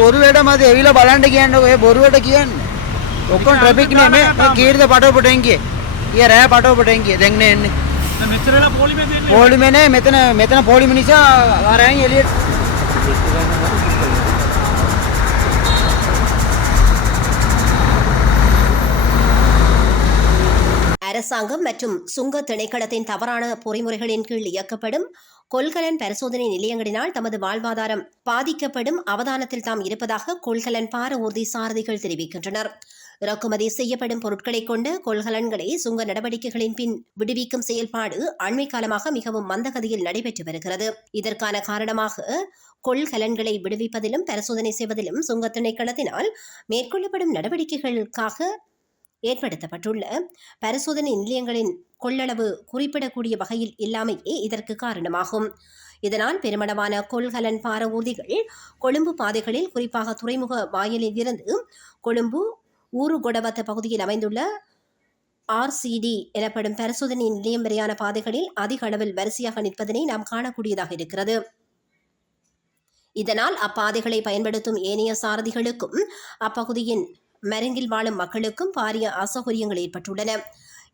බොරුවට මම එවිලා බලන්න කියන්නේ ඔය බොරුවට කියන්නේ. ඔක්කොම ට්‍රැෆික් නේ මේ කීර්ද පටවපටෙන් ගියේ. ඊය රෑ පටවපටෙන් ගියේ. දැන් නේ එන්නේ. දැන් මෙච්චර වෙලා පොලිමේ දෙන්නේ. පොලිමේ නේ මෙතන පොලිම නිසා ආරයන් එළියට. அரசாங்கம் மற்றும் சுங்க திணைக்களத்தின் தவறான பொறிமுறைகளின் கீழ் இயக்கப்படும் கொள்கலன் பரிசோதனை நிலையங்களினால் தமது வாழ்வாதாரம் பாதிக்கப்படும் அவதானத்தில் தாம் இருப்பதாக கொள்கலன் பார ஊர்தி சாரதிகள் தெரிவிக்கின்றனர். இறக்குமதி செய்யப்படும் பொருட்களை கொண்ட கொள்கலன்களை சுங்க நடவடிக்கைகளின் பின் விடுவிக்கும் செயல்பாடு அண்மை காலமாக மிகவும் மந்தகதியில் நடைபெற்று வருகிறது. இதற்கான காரணமாக கொள்கலன்களை விடுவிப்பதிலும் பரிசோதனை செய்வதிலும் சுங்க திணைக்களத்தினால் மேற்கொள்ளப்படும் நடவடிக்கைகளுக்காக ஏற்படுத்தப்பட்டுள்ள பரிசோதனை நிலையங்களின் கொள்ளளவு குறிப்பிடக்கூடிய வகையில் இல்லாமையே இதற்கு காரணமாகும். இதனால் பெருமளவான கொள்கலன் பார ஊர்திகள் கொழும்பு பாதைகளில் குறிப்பாக துறைமுக வாயிலில் இருந்து கொழும்பு ஊருகொடவத்த பகுதியில் அமைந்துள்ள RCD எனப்படும் பரிசோதனை நிலையம் வரையான பாதைகளில் அதிக அளவில் வரிசையாக நிற்பதனை நாம் காணக்கூடியதாக இருக்கிறது. இதனால் அப்பாதைகளை பயன்படுத்தும் ஏனைய சாரதிகளுக்கும் அப்பகுதியின் மருங்கில் வாழும் மக்களுக்கும் பாரிய அசௌகரியங்கள் ஏற்பட்டுள்ளன.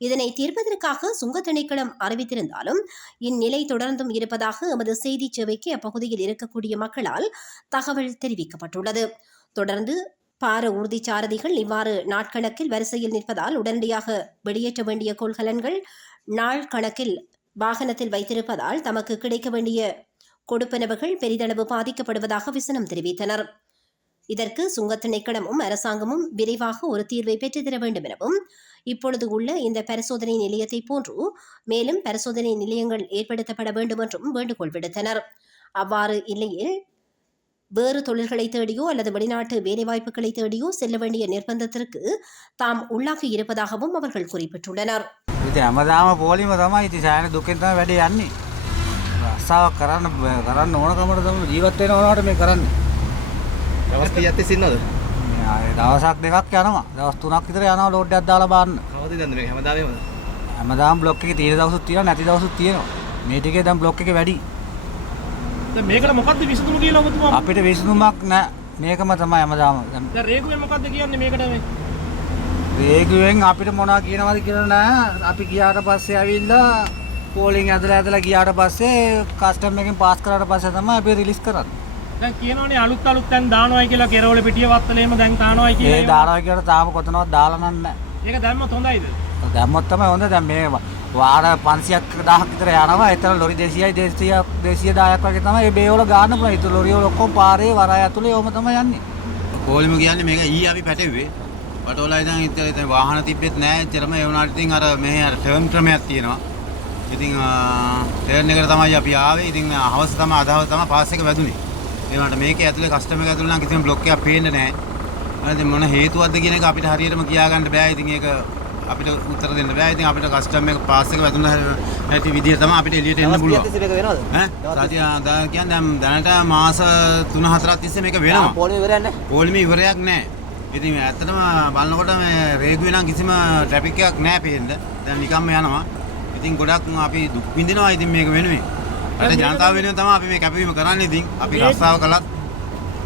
இதனை தீர்ப்பதற்காக சுங்க திணைக்களம் அறிவித்திருந்தாலும் இந்நிலை தொடர்ந்தும் இருப்பதாக எமது செய்தி சேவைக்கு அப்பகுதியில் இருக்கக்கூடிய மக்களால் தகவல் தெரிவிக்கப்பட்டுள்ளது. தொடர்ந்து பார ஊர்தி சாரதிகள் இவ்வாறு நாட்கணக்கில் வரிசையில் நிற்பதால் உடனடியாக வெளியேற்ற வேண்டிய கொள்கலன்கள் நாள் கணக்கில் வாகனத்தில் வைத்திருப்பதால் தமக்கு கிடைக்க வேண்டிய கொடுப்பனவுகள் பெரிதளவு பாதிக்கப்படுவதாக விசனம் தெரிவித்தனர். இதற்கு சுங்க திணைக்களமும் அரசாங்கமும் விரைவாக ஒரு தீர்வை பெற்றுத்தர வேண்டும் எனவும் இப்பொழுது உள்ள இந்த பரிசோதனை நிலையத்தை போன்று மேலும் பரிசோதனை நிலையங்கள் ஏற்படுத்தப்பட வேண்டும் என்றும் வேண்டுகோள் விடுத்தனர். அவ்வாறு இல்லையில் வேறு தொழில்களை தேடியோ அல்லது வெளிநாட்டு வேலைவாய்ப்புகளை தேடியோ செல்ல வேண்டிய நிர்பந்தத்திற்கு தாம் உள்ளாகி இருப்பதாகவும் அவர்கள் குறிப்பிட்டுள்ளனர். දවස් කීයක් තිස්සේ ඉන්නවද? දවසක් දෙකක් යනවා. දවස් 3ක් විතර යනවා ලෝඩ් එකක් දාලා බලන්න. කවදද යන්නේ මේක හැමදාම එහෙමද? හැමදාම බ්ලොක් එකේ තියෙන දවසුත් තියෙනවා නැති දවසුත් තියෙනවා. මේ ටිකේ දැන් බ්ලොක් එකේ වැඩි. දැන් මේකට මොකද්ද විසඳුම කියලා ඔබතුමා? අපිට විසඳුමක් නැහැ. මේකම තමයි හැමදාම. දැන් රේගුවෙන් මොකද්ද කියන්නේ මේකට මේ? රේගුවෙන් අපිට මොනවා කියනවද කියලා නැහැ. අපි ගියාට පස්සේ ඇවිල්ලා පෝලිං ඇදලා ගියාට පස්සේ කස්ටම් එකෙන් පාස් කරාට පස්සේ තමයි අපි රිලීස් කරන්නේ. දැන් කියනවනේ අලුත් දැන් දානවයි කියලා කෙරවල පිටිය වත්තලේම දැන් දානවයි කියලා. ඒ දානවයි කියලා තාම කොතනවත් දාලා නැහැ. ඒක දැම්මත් හොඳයිද? දැම්මොත් තමයි හොඳ. දැන් මේ වාර 500ක් 1000ක් විතර යනවා. එතන ලොරි 200යි 210ක් වගේ තමයි මේ බේවල ගන්න පුළුවන්. ඒ ලොරි වල ඔක්කොම පාරේ වරාය ඇතුලේ ඕම තමයි යන්නේ. පොලිම කියන්නේ මේක අපි පැටවුවේ. පටවලා ඉතින් වාහන තිබ්බෙත් නැහැ. එච්චරම ඒ වුණාට ඉතින් අර මෙහි අර ටර්ම් ක්‍රමයක් තියෙනවා. ඉතින් ටර්න් එකට තමයි අපි ආවේ. ඉතින් හවස තමයි අදහවස තමයි පාස් එක වැදුනේ. ඒ වුණාට මේකේ ඇතුලේ කස්ටමර් එක ඇතුලේ නම් කිසිම බ්ලොක් එකක් පේන්නේ නැහැ. හරිද මොන හේතුවක්ද කියන එක අපිට හරියටම කියා ගන්න බෑ. ඉතින් ඒක අපිට උත්තර දෙන්න බෑ. ඉතින් අපිට කස්ටමර් එක පාස් එක වැදුනා හැටි විදියට තමයි අපිට එළියට එන්න පුළුවන්. දවස් කීයක් තිස්සේ මේක වෙනවද? සතිය කියන්නේ දැනට මාස 3-4ක් තිස්සේ මේක වෙනවා. පොලිමේ ඉවරයක් නැහැ. පොලිමේ ඉවරයක් නැහැ. ඉතින් ඇත්තටම බලනකොට මේ රේගුවේ නම් කිසිම ට්‍රැෆික් එකක් නැහැ පේන්න. දැන් නිකම්ම යනවා. ඉතින් ගොඩක් අපි දුක් විඳිනවා ඉතින් මේක වෙනුවෙන්. අර ජනතාව වෙනුවෙන් තමයි අපි මේ කැපවීම කරන්නේ. ඉතින් අපි රස්සාව කළත්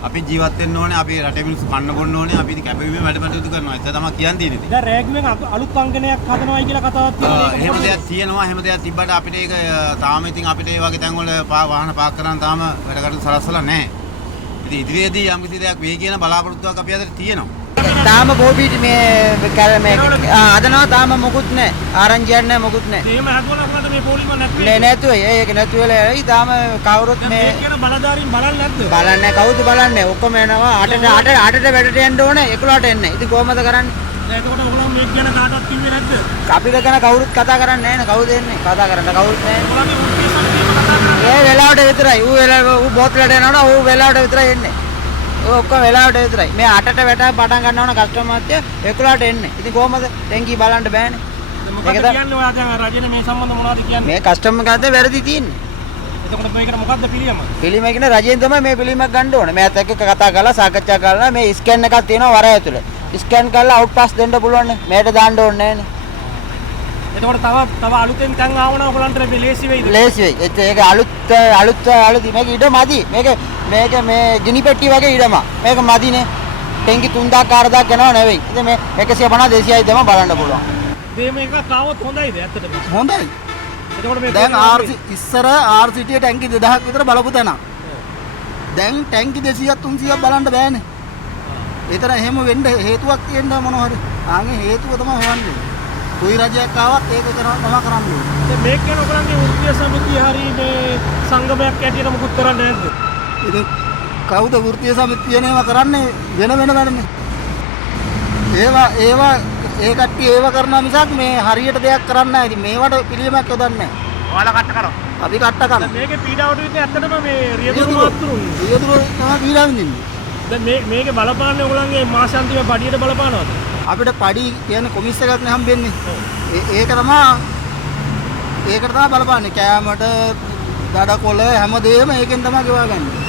අපි ජීවත් වෙන්න ඕනේ. අපි රටේ මිනිස්සු කන්න බොන්න ඕනේ. අපි ඉතින් කැපවීමෙන් වැඩ කටයුතු කරනවා. ඒක තමයි කියන්න තියෙන්නේ. දැන් රේගුවෙන් අලුත් අංගනයක් හදනවයි කියලා කතාවක් තියෙනවා. එහෙම දෙයක් තියෙනවා. එහෙම දෙයක් තිබ්බට අපිට ඒක තාම ඉතින් අපිට ඒ වගේ තැන් වල වාහන පාක් කරන්න තාම වැඩ කටයුතු සලස්සලා නැහැ. ඉතින් ඉදිරියේදී යම් කිසි දෙයක් වෙයි කියන බලාපොරොත්තුවක් අපි අතර තියෙනවා. තාම බෝබීටි මේ අදනවා තාම මොකුත් නැහැ. ආරංචියක් නැහැ මොකුත් නැහැ. එහෙම හදුවලා කොහොමද මේ පොලිම නැත්නම්? නෑ නැතුව ඒක නැතු වෙලා ඇයි තාම කවුරුත් මේ කියන බලධාරීන් බලන්නේ නැද්ද? බලන්නේ කවුද බලන්නේ? ඔක්කොම එනවා 8ට වැඩට යන්න ඕනේ 11ට එන්න. ඉතින් කොහමද කරන්නේ? දැන් එතකොට ඔයගොල්ලෝ මේක ගැන කාටවත් කිව්වේ නැද්ද? අපිට ගැන කවුරුත් කතා කරන්නේ නැහැ නේ. කවුද එන්නේ? කතා කරන්න කවුරුත් නැහැ. ඔයගොල්ලෝගේ උත්සාහයෙන් කතා කරන්නේ. ඒ වෙලාවට විතරයි. ඌ බෝතලට එනවනේ ඌ වෙලාවට විතරයි එන්නේ. ඔය ඔක්කොම වෙලාවට විතරයි. මේ 8ට වැට පටන් ගන්නවන කස්ටමර් මාත්‍ය 11ට එන්නේ. ඉතින් කොහමද? ටැංකිය බලන්න බෑනේ. මොකද කියන්නේ ඔයා දැන් රජයේ මේ සම්බන්ධ මොනවද කියන්නේ? මේ කස්ටමර් ගාතේ වැරදි තියෙන්නේ. එතකොට මේකට මොකද්ද පිළියම? පිළියම කියන්නේ රජයෙන් තමයි මේ පිළියමක් ගන්න ඕනේ. මේත් එක්ක කතා කරලා සාකච්ඡා කරලා මේ ස්කෑන් එකක් තියෙනවා වරය ඇතුලේ. ස්කෑන් කරලා අවුට් පාස් දෙන්න පුළුවන් නේ. මේකට දාන්න ඕනේ නෑනේ. එතකොට තව අලුතෙන් තැන් ආවම ඔයගලන්ට ලේසි වෙයිද? ලේසි වෙයි. ඒක අලුත් මේක ඉඩ මදි. මේක මේක මේ ගිනි පෙට්ටිය වගේ ඉඩම. මේක මදිනේ. ටෙන්කි 3000 4000 යනවා නෙවෙයි. ඉතින් මේ 150 200යි දෙම බලන්න පුළුවන්. දේම එකක් ආවොත් හොඳයිද ඇත්තටම? හොඳයි. එතකොට මේ දැන් ඉස්සර RCT ටැංකි 2000ක් විතර බලපු තැන. දැන් ටැංකි 200ක් 300ක් බලන්න බෑනේ. ඒතර එහෙම වෙන්න හේතුවක් තියෙන්න මොනවා හරි. ආන්ගේ හේතුව තමයි හොයන්නේ. කොයි රජයක් ආවත් ඒක තමයි කරන්නේ. දැන් මේක ගැන ඔයගලන්ගේ වෘත්තීය සමිතිය හරි මේ සංගමයක් ඇටියට මොකුත් කරන්නේ නැද්ද? ඉතින් කවුද වෘත්තීය සමිතියනේම කරන්නේ වෙන වැඩනේ. ඒවා ඒ කට්ටිය ඒව කරනවා මිසක් මේ හරියට දෙයක් කරන්නේ නැහැ. ඉතින් මේවට පිළියමක් යොදන්නේ නැහැ. ඔයාලා කට්ට කරා. අපි කට්ට කරා. මේකේ පීඩාවට විදිහට ඇත්තටම මේ රියදුරු මාත්‍රුන්. රියදුරු තමයි පීඩා විඳින්නේ. දැන් මේකේ බලපාන්නේ ඔයගලන්ගේ මාසාන්තිම පඩියට බලපානවද? අපිට පඩි කියන්නේ කොමිස් එකක් නේ හම්බෙන්නේ. ඒකට තමයි බලපාන්නේ. කෑමට දඩකොළ හැමදේම ඒකෙන් තමයි ගෙවා ගන්නේ.